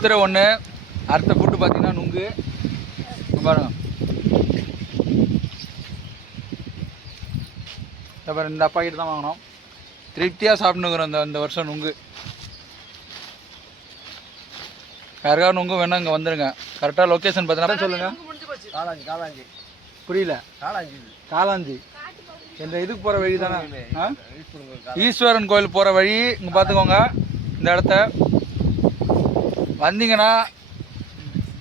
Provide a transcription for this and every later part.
முத்திரை ஒன்று. அடுத்த ஃபுட்டு பார்த்தீங்கன்னா நுங்கு பாருங்க. அப்புறம் இந்த அப்பா கிட்ட தான் வாங்கினோம். திருப்தியாக சாப்பிட்டுக்கிறோம் இந்த வருஷம் நுங்கு. யாருக்காவது நுங்கு வேணா இங்கே வந்துடுங்க. கரெக்டாக லொக்கேஷன் பார்த்தீங்கன்னா சொல்லுங்கள். காலாஞ்சி புரியல. காலாஞ்சி இந்த இதுக்கு போகிற வழி தானே, ஈஸ்வரன் கோயில் போகிற வழி. இங்கே பார்த்துக்கோங்க இந்த இடத்த. வந்தீங்கன்னா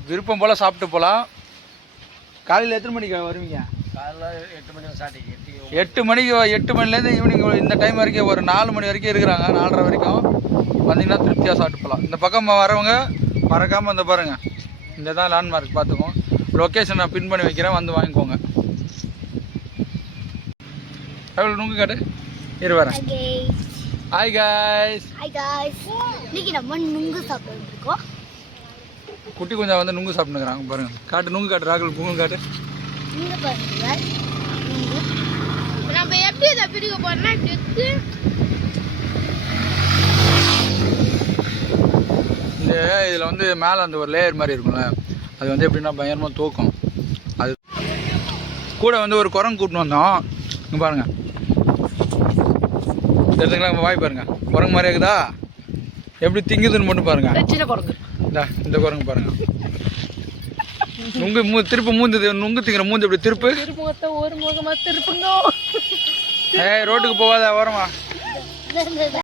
விருப்பம் போல் சாப்பிட்டு போகலாம். காலையில் எத்தனை மணிக்கு வருவீங்க? காலையில் 8 மணி ஸ்டார்டிங். 8 மணிக்கு 8 மணிலேருந்து ஈவினிங் இந்த டைம் வரைக்கும் ஒரு 4 மணி வரைக்கும் இருக்கிறாங்க. 4:30 வரைக்கும் வந்தீங்கன்னா திருப்தியாக சாப்பிட்டு போகலாம். இந்த பக்கம் வரவங்க மறக்காமல் வந்து பாருங்கள். இந்த தான் லேண்ட்மார்க் பார்த்துக்கோங்க. லொக்கேஷன் நான் பின் பண்ணி வைக்கிறேன், வந்து வாங்கிக்கோங்க. எவ்வளோ நுங்கு காட்டு இரு வரேன். Hi guys. இன்னைக்கு நம்ம நுங்கு சாப்பிட்டு இருக்கோம். குட்டி கொஞ்சம் வந்து நுங்கு சாப்பிட்டுக்கிறாங்க பாருங்க. காட்டு நுங்கு காட்டு ராகுல், நுங்கு காட்டு. நுங்கு பாருங்க. நம்ம எப்படி இதை பிரிக்க போறோம்னா இப்படி இந்த இதில் வந்து மேலே அந்த ஒரு லேயர் மாதிரி இருக்கும்ல, அது வந்து எப்படின்னா பயங்கரமாக தூக்கும். அது கூட வந்து ஒரு குரங்கு கூப்பிட்டு வந்தோம். இங்கே பாருங்கள் தெரிஞ்சுங்களா, நம்ம வாய் பாருங்கள். குரங்கு மாதிரி இருக்குதா? எப்படி திங்குதுன்னு மட்டும் பாருங்கள். சின்ன குரங்கு இந்த குரங்கு பாருங்கள். நுங்கு திருப்பு மூந்து நுங்கு திங்கிற மூந்து எப்படி திருப்பு. ஒரு முகமா திருப்புங்க. ரோட்டுக்கு போகாத ஓரமா.